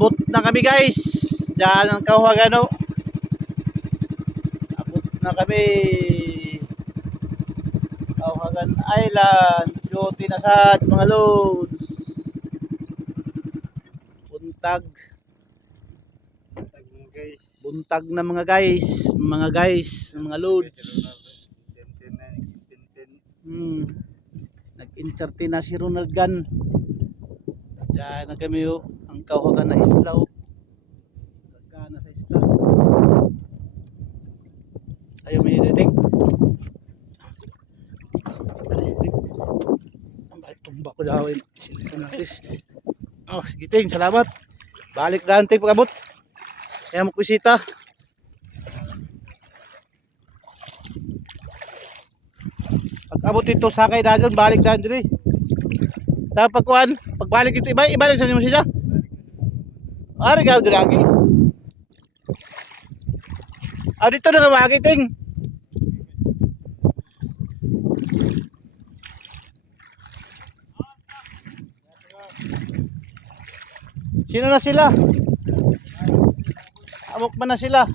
Abot na kami guys. Diyan ang Kahuagano. Abot na kami. Kahuagan Island. Duty na sad mga loads. Buntag. Buntag na mga guys. Mga loads. Nag-entertain na si Ronald Gan. Diyan na kami ang Kahuagan na isla. Gana sa isla. Ayaw may editing. Tumba ko daw yung silikon natin. Oh, sige ting, salamat. Balik na ting pagabot. Kaya magkwisita. Pag abot dito sakay na dyan, balik na dyan eh. Tapos pagkuhan, pagbalik dito, ibalik sa mo siya. Ari ka dyan lagi. Ah, dito na kamagi ting. Sino na sila? Amok man na sila.